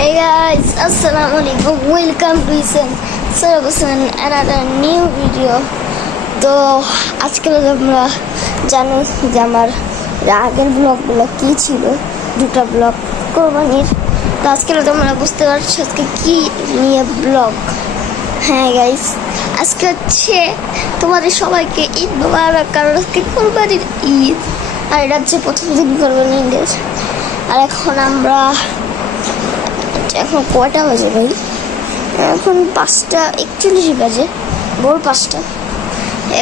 Hey guys, Assalamualaikum. Welcome to another new video. তো আজকে আমরা জানি যে আমার আগের ব্লগগুলো কি ছিল, দুটো ব্লগ কোরবানির। তো আজকে তোমরা বুঝতে পারছো আজকে কি নিয়ে ব্লগ। হ্যাঁ গাইস, আজকে হচ্ছে তোমাদের সবাইকে ঈদ মোবারক, কারণ আজকে কোরবানির ঈদ আর এটা হচ্ছে প্রথম দিন কোরবানির ঈদের। আর এখন কয়টা বাজে ভাই? এখন 5:41 বাজে, ভোর 5টা।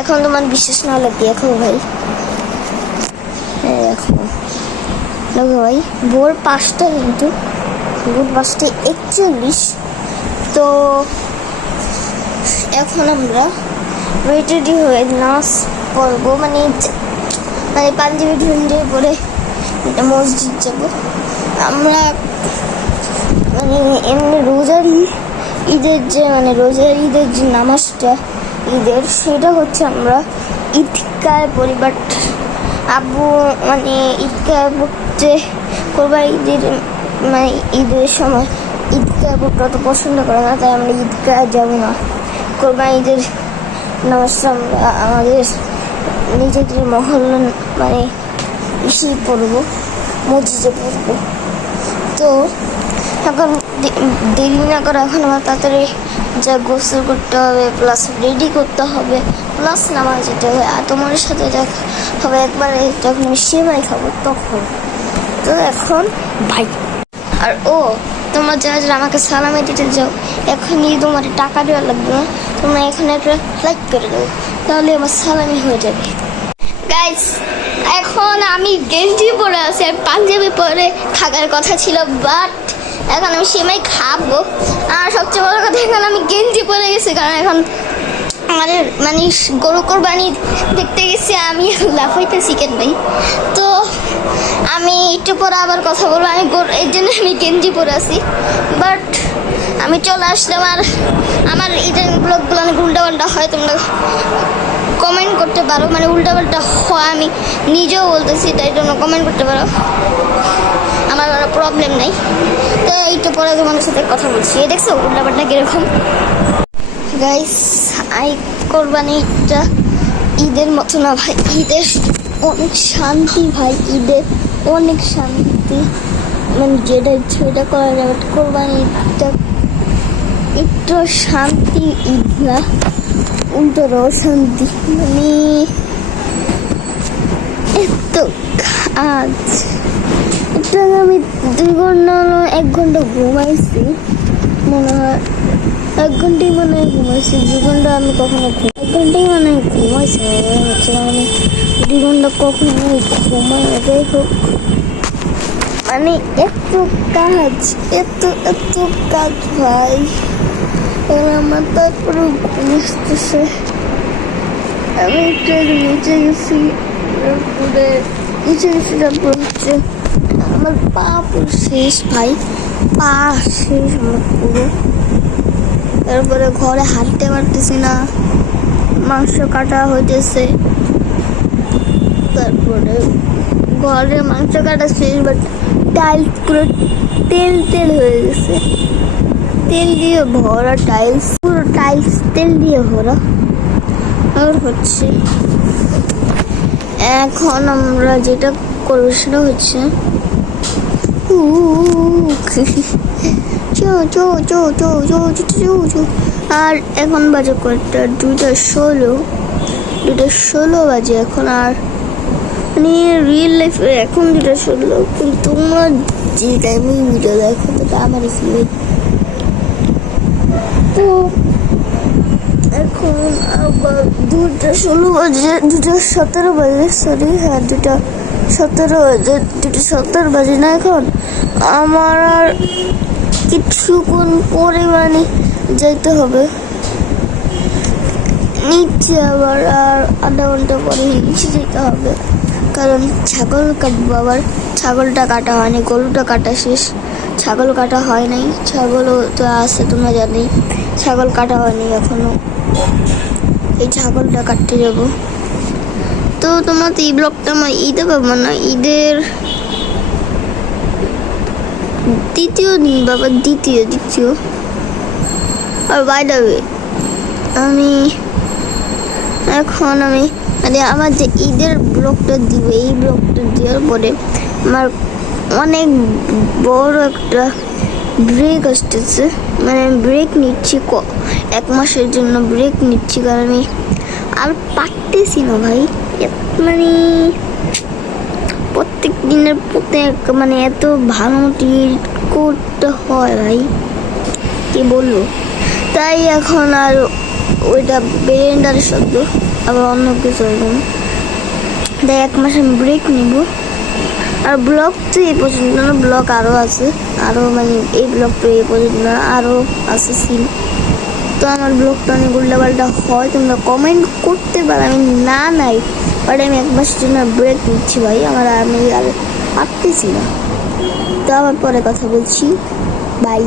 এখন তোমার বিশ্বাস না হলে দেখো ভাই, দেখো ভাই, ভোর 5টা, কিন্তু ভোর 5:41। তো এখন আমরা রেডি হয়ে নাচ করবো, মানে পাঞ্জাবি ঢুন্ডে পরে মসজিদ যাবো আমরা। এমনি রোজার ঈদের যে নামাজটা ঈদের, সেটা হচ্ছে আমরা ঈদগায় পড়ি। বাট আব্বু ঈদগাহ পড়তে কোরবানি ঈদের সময় ঈদগাহ পড়তে অত পছন্দ করে না, তাই আমরা ঈদগাহ যাবো না। কোরবানি ঈদের নামাজটা আমরা আমাদের নিজেদের মহল্লা ইসেই পড়বো, মসজিদে পড়বো। তো এখন দেরি না করে এখন আমার তাড়াতাড়ি যা গোসল করতে হবে, প্লাস রেডি করতে হবে, প্লাস নামাজ যেতে হবে। আর তোমার সাথে দেখা হবে একবারে যখন আমি সেমাই খাবো তখন। তো এখন ভাই, আর তোমরা যারা যারা আমাকে সালামি দিতে যাও, এখনই তোমার টাকা দেওয়া লাগবে না, তোমরা এখানে একটা লাইক করে দেবো, তাহলে আমার সালামি হয়ে যাবে। গাইস, এখন আমি গেঞ্জি পরে আছি আর পাঞ্জাবি পরে থাকার কথা ছিল, বাট এখন আমি সেমাই খাবো। আর সবচেয়ে বড় কথা, এখন আমি গেঞ্জি পরে গেছি, কারণ এখন আমাদের গরু কোরবানি দেখতে গেছি আমি, লাফাইতেছি কেন ভাই। তো আমি একটু পরে আবার কথা বলবো, এর জন্য আমি গেঞ্জি পরে আছি। বাট আমি চলে আসলাম, আর আমার ঈদের ব্লগগুলো অনেক উল্টাপাল্টা হয়, তোমরা কমেন্ট করতে পারো, উল্টাপাল্টা হয় আমি নিজেও বলতেছি, তাই জন্য কমেন্ট করতে পারো, আমার প্রবলেম নেই। তো এইটা পরে তোমাদের সাথে কথা বলছি। দেখছো উল্টাপাল্টা কিরকম? গাইস, কোরবানিটা ঈদের মতো না ভাই, ঈদের অনেক শান্তি ভাই, ঈদের অনেক শান্তি, যেটা করা যাবে। কোরবানিটা একটু শান্তি ঈদ না, উল্টো অশান্তি, এত কাজ। একটু আমি 1 ঘন্টা ঘুমাইছি, মনে হয় 1 ঘন্টাই ঘুমাইছি। 2 ঘন্টা আমি কখনো 1 ঘন্টাই ঘুমাইছি, হচ্ছে আমি 2 ঘন্টা কখনো ঘুমাই। যাই হোক, এত কাজ, এত কাজ ভাই, আমার তারপরে ঘুম আসতেছে। আমি একটু নিচে গেছি, তারপর হচ্ছে আমার পা পুরো শেষ ভাই, পা শেষ আমার পুরো। তারপরে ঘরে হাঁটতে পারতেছি না, মাংস কাটা হইতেছে। তারপরে ঘরে মাংস কাটা শেষ, বাট টাইলস পুরো তেল হয়ে গেছে, তেল দিয়ে ভরা টাইলস, পুরো টাইলস তেল দিয়ে ভরা। আর হচ্ছে এখন আমরা যেটা করবো সেটা হচ্ছে আর এখন বাজে কয়টা? 2:16 বাজে এখন। আর রিয়েল লাইফে এখন 2:16, কিন্তু তোমরা যে টাইমে ভিডিও দেখো তো আমার ফিল। তো এখন আবার 2:16 বাজে, 2:17 বাজে, সরি, হ্যাঁ 2:17 বাজে, 2:17 বাজে না এখন। আমার আর কিছুক্ষণ পরে যাইতে হবে নিচে, আবার আর আধা ঘন্টা পরে নিচে যেতে হবে, কারণ ছাগল কাটবো। আবার ছাগলটা কাটা হয়নি, গরুটা কাটা শেষ, ছাগল কাটা হয় নাই। ছাগলও তো আছে, তোমরা জানি, ছাগল কাটা হয়নি এখনো, এই ছাগলটা কাটতে যাবো। তো তোমরা তো এই ব্লগটা আমার ঈদে পাবো না, ঈদের দ্বিতীয় দিন বাবা, দ্বিতীয় আর বাই দ্য ওয়ে আমি মানে আমার যে ঈদের ব্লগটা দিবে, এই ব্লগটা দেওয়ার পরে আমার অনেক বড় একটা ব্রেক আসতেছে। মানে ব্রেক নিচ্ছি, 1 মাসের জন্য ব্রেক নিচ্ছি, কারণ আমি আর পারতেছি না ভাই। মানে প্রত্যেক দিনের মানে এত ভালো মতো করতে হয় ভাই, কি বলবো। তাই এখন আর ওইটা বেরেন্ডারের শব্দ, আবার অন্য কিছু হবে না। তাই 1 মাস আমি ব্রেক নিব। আর ব্লগ তো এই পর্যন্ত না, ব্লগ আরও আছে, আরও মানে এই ব্লগ তো এই পর্যন্ত না, আরও আছে সিন। তো আমার ব্লগটা অনেক উল্টাপাল্টা হয়, তোমরা কমেন্ট করতে পারো, আমি নাই বাট আমি 1 মাসের জন্য ব্রেক নিচ্ছি ভাই, আমি আর পারতেছি না। তো আবার পরে কথা বলছি, বাই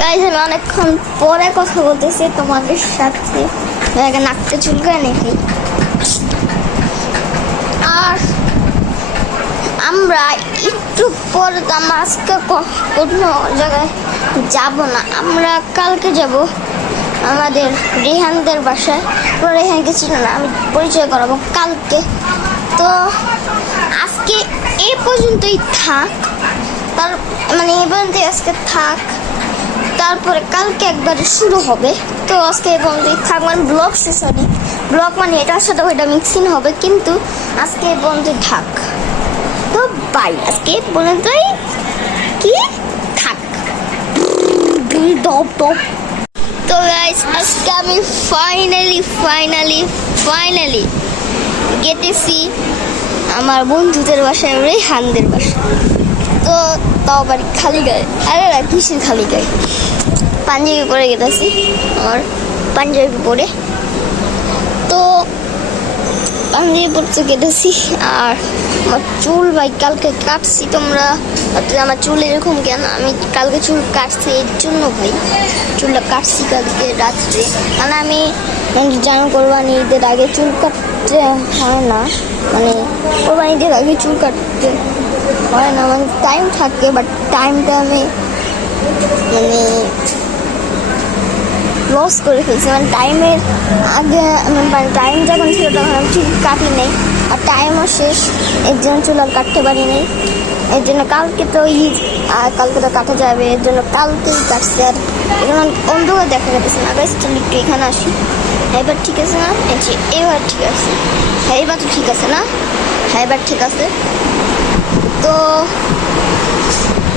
গাইস। আমি অনেকক্ষণ পরে কথা বলতেছি তোমাদের সাথে, নাকতে চুলকায় নাকি। আর আমরা একটু পরে আজকে কোনো জায়গায় যাব না, আমরা কালকে যাব আমাদের রেহানদের বাসায়। রেহানকে ছিল না, আমি পরিচয় করাবো কালকে। তো আজকে এই পর্যন্তই থাক, মানে এই পর্যন্তই আজকে থাক, তারপরে কালকে একবারে শুরু হবে। তো আজকে এই পর্যন্তই থাক, মানে ব্লগ মানে এটার সাথে ওইটা মিক্সিং হবে, কিন্তু আজকে এই পর্যন্তই থাক। তো বাই, আজকে পর্যন্তই কি থাক। তো গাইস, আজকে আমি ফাইনালি গেতেছি আমার বন্ধুদের বাসায়, রেহানদের বাসায়। তো তাও বাড়ি খালি গায়ে, আরে কিসের খালি গায়ে, পাঞ্জাবি পরে গেতেছি, আমার পাঞ্জাবি পরে। তো পাঞ্জাবি পরতে গেতেছি। আর আমার চুল ভাই কালকে কাটছি, তোমরা আমার চুল এরকম কেন, আমি কালকে চুল কাটছি এর জন্য ভাই, চুলটা কাটছি কালকে রাত্রে। কারণ আমি জানো কোরবানি ঈদের আগে চুল কাটতে হয় না, মানে কোরবানি ঈদের আগে চুল কাটতে হয় না, মানে টাইম থাকে, বাট টাইমটা আমি মানে লস করে ফেলছি। মানে টাইমের আগে মানে টাইম যখন ছিল তখন আমি ঠিক কাটি নেই, আর টাইমও শেষ, এর জন্য চুল আর কাটতে পারি নাই। এর জন্য কালকে তো ঈদ, আর কালকে তো কাটা যাবে, এর জন্য কালকেই কাটছে। আর এখানে অন্ধকার দেখা যাচ্ছে না গাইস, চল একটু এখানে আসি। এবার ঠিক আছে না, এবার ঠিক আছে, হ্যাঁ এবার তো ঠিক আছে না, হ্যাঁ এবার ঠিক আছে। তো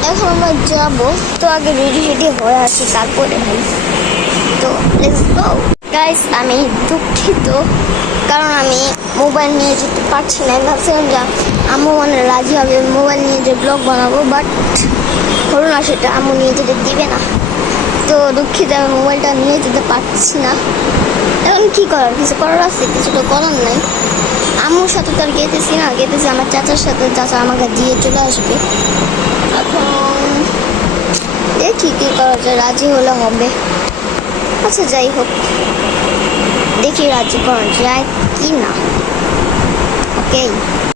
এখন আমরা যাবো, তো আগে রেডি হয়ে আসি তারপরে ভাই। তো লেটস গো গাইস। আমি দুঃখিত, কারণ আমি মোবাইল নিয়ে যেতে পারছি না। আমি ভাবছিলাম যে আম্মু মানে রাজি হবে মোবাইল নিয়ে যে ব্লগ বানাবো, বাট হলো না সেটা, আম্মু নিয়ে যেতে দিবে না। তো দুঃখিত, আমি মোবাইলটা নিয়ে যেতে পারছি না। এখন কী করার, কিছু করার আছে, কিছু তো করার নাই। আম্মুর সাথে তো আর গেতেছি আমার চাচার সাথে, চাচা আমাকে দিয়ে চলে আসবে। এখন দেখি কী করা যায়, রাজি হলে হবে। আচ্ছা যাই হোক, দেখি রাজি করা যায় কি না। ওকে।